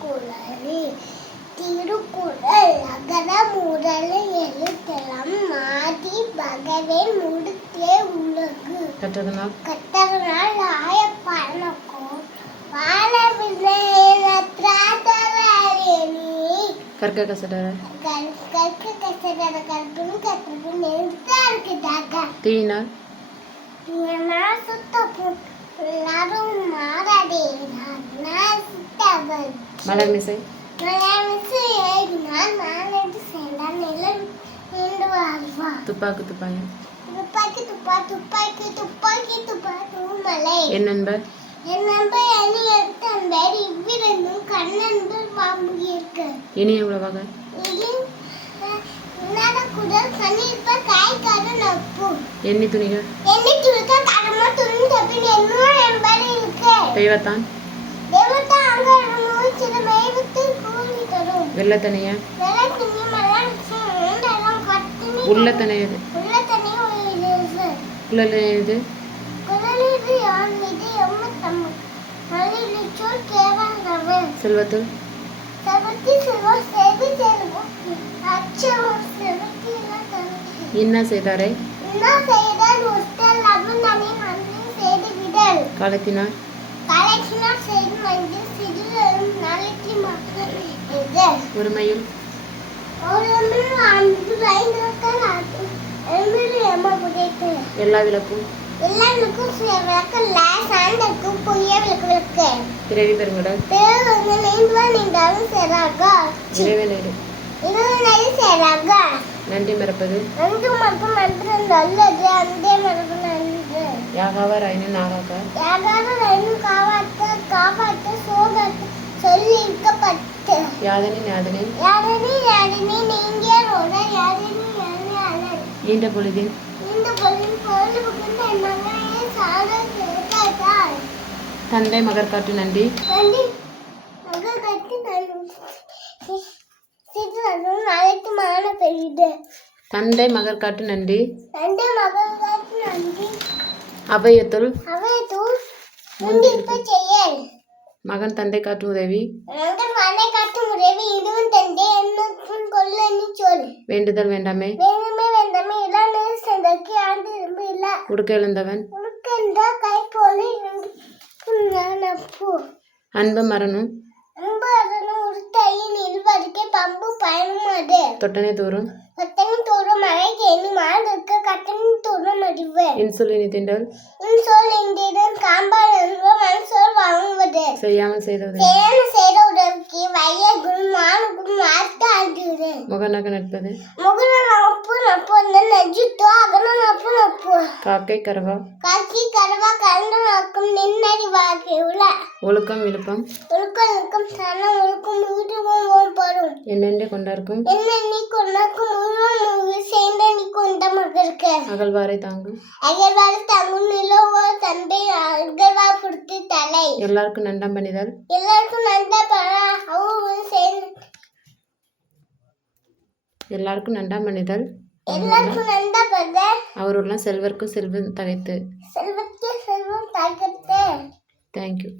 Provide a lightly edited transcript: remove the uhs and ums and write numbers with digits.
குழலி திருக்குறள் அகர முதல எழுத்தெல்லாம் மாதி பகவே முடித்தே உலகு கற்றதனால் ஆய பழனக்கோ வாழவில்லை கற்க கசடர கற்பும் கற்பின் எழுத்தாருக்குதாக்கா தீயினால் மலர் மிசை துப்பாக்கு துப்பாக்கி என் நண்பர் இனிய உறவாக எண்ணி துணிகள் தெய்வத்தான் வெள்ளத்தனைய உள்ளத்தனையது குழலையது செல்வத்துள் என்ன செய்தாரே காலத்தினார் ஒருமையில் எல்லா விளக்கும் பிறவி பெருங்கடல் நன்றி மறப்பது யாகாவர் ஐநன் யாதனை ஈன்ற பொழுதின் தந்தை மகர் காட்டு நன்றி தந்தை மகர் காட்டு நன்றி அபயத்துள் மகன் தந்தை காட்டு உதவி வேண்டுதல் வேண்டாமே உடுக்க எழுந்தவன் அன்பு மரணும் தொட்டனை தோறும் இன்சொல் திண்டல் செய்யாமல் செய்தது முகநக நட்பது காக்கை கரவா ஒழுக்கம் விழுப்பம் என்னென்று கொண்டார்க்கும் அகழ்வாரை தாங்கும் எல்லாருக்கும் நண்டம் பண்ணிதல் எல்லாருக்கும் நண்டாம் பண்ணிதல் அவருடன் செல்வர்க்கும் செல்வம் தகைத்து தேங்க்யூ